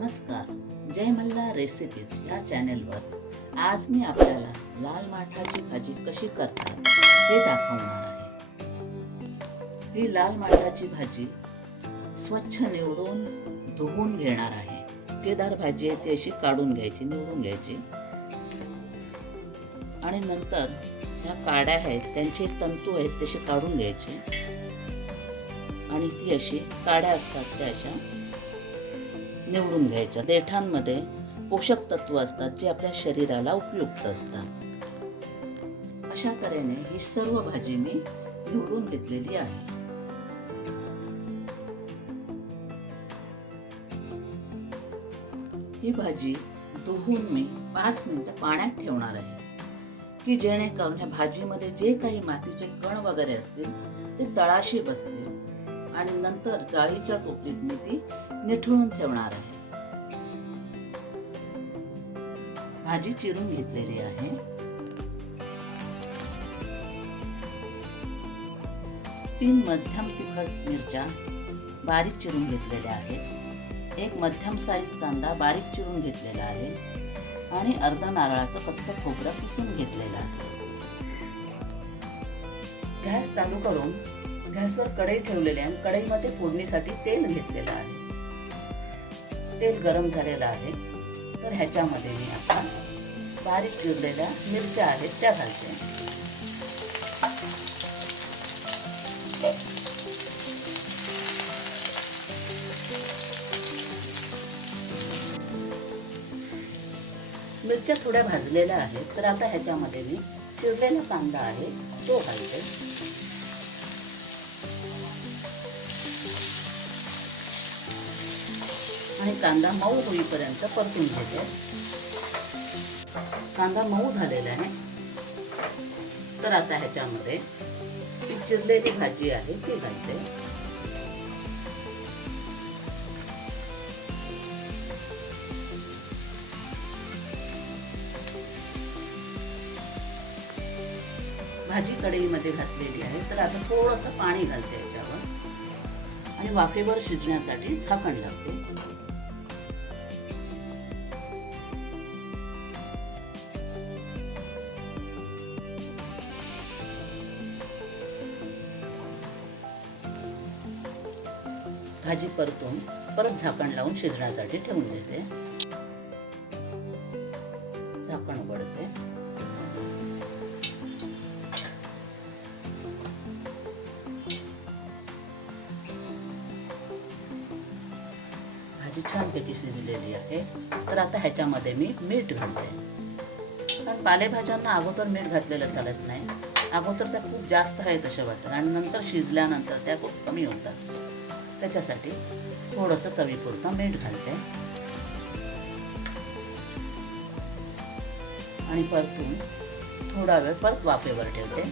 नमस्कार. जय मल्ला रेसिपीज या चॅनेलवर आज मी आपल्याला लाल माठाची भाजी कशी करतात हे दाखवणार आहे. ही लाल माठाची भाजी स्वच्छ निवडून धुवून घेणार आहे. केदार भाजी आहे ती अशी काढून घ्यायची निवडून घ्यायची. आणि नंतर ह्या काड्या आहेत त्यांचे तंतू आहेत तसे काढून घ्यायचे. आणि ती अशी काड्या असतात त्या अशा निवडून घ्यायच्या. देठांमध्ये पोषक तत्व असतात जे आपल्या शरीराला उपयुक्त असतात. अशा तऱ्हेने ही सर्व भाजी मी निवडून घेतलेली आहे. ही भाजी धुवून मी पाच मिनिटं पाण्यात ठेवणार आहे. की जेणेकरून ह्या भाजीमध्ये जे काही मातीचे कण वगैरे असतील ते तळाशी बसतील. आणि नंतर जाळीच्या टोपलीत मी ती निठळून ठेवणार आहे. भाजी चिरून घेतलेली आहे. तीन मध्यम तिखट मिरच्या बारीक चिरून घेतलेल्या आहेत. एक मध्यम साईज कांदा बारीक चिरून घेतलेला आहे आणि अर्धा नारळाचं कच्चं खोबरं किसून घेतलेलं आहे. गॅस चालू करून गॅसवर कढई ठेवलेली आहे आणि कढईमध्ये फोडणीसाठी तेल घेतलेलं आहे. तेल गरम झालेलं आहे. तर ह्याच्यामध्ये मी आता बारीक चिरलेल्या मिरच्या आहेत त्या घालते. मिरच्या थोड्या भाजलेल्या आहेत तर आता ह्याच्यामध्ये मी चिरलेला कांदा आहे तो घालते. आणि कांदा मऊ होईपर्यंत परतून घेते. कांदा मऊ झालेला आहे. तर आता ह्याच्यामध्ये ती चिरलेली भाजी आहे ती घालते. भाजी कढईमध्ये घातलेली आहे. तर आता थोडंसं पाणी घालते याच्यावर आणि वाफेवर शिजण्यासाठी झाकण लागते भाजी परतून परत झाकण लावून शिजण्यासाठी ठेवून देते. झाकण उघडते. भाजी छानपैकी शिजलेली आहे. तर आता ह्याच्यामध्ये मी मीठ घालते. कारण पालेभाज्यांना अगोदर मीठ घातलेलं चालत नाही. अगोदर त्या खूप जास्त आहेत अशा वाटतात. आणि नंतर शिजल्यानंतर त्या खूप कमी होतात. त्याच्यासाठी थोडंसं चवीपुरतं मीठ घालते. आणि परतून थोडा वेळ परत वाफेवर ठेवते.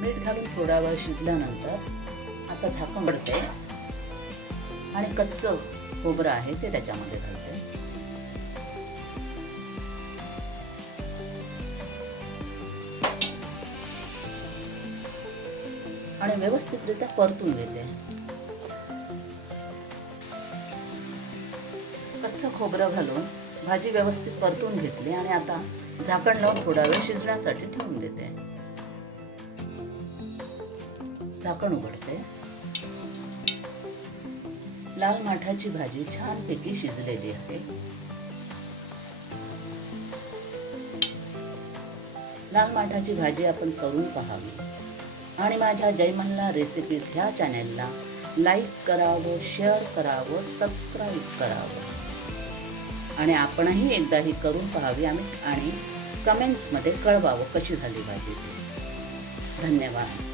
मीठ घालून थोडा वेळ शिजल्यानंतर आता झाकण पडते. आणि कच्चं खोबरं आहे ते त्याच्यामध्ये घालते. आणि व्यवस्थितरित्या परतून घेते. कच्चं खोबरं घालून भाजी व्यवस्थित परतून घेतली आणि आता झाकण लावून थोडा वेळ शिजण्यासाठी ठेवून देते. झाकण उघडते. लाल माठाची भाजी छानपैकी शिजलेली आहे. लाल माठाची भाजी आपण करून पाहावी. आणि माझ्या जयमनला रेसिपीज ह्या चॅनेलला लाईक करावं शेअर करावं सबस्क्राईब करावं. आणि आपणही एकदा ही करून पाहावी आम्ही आणि कमेंट्समध्ये कळवावं कशी झाली पाहिजे धन्यवाद.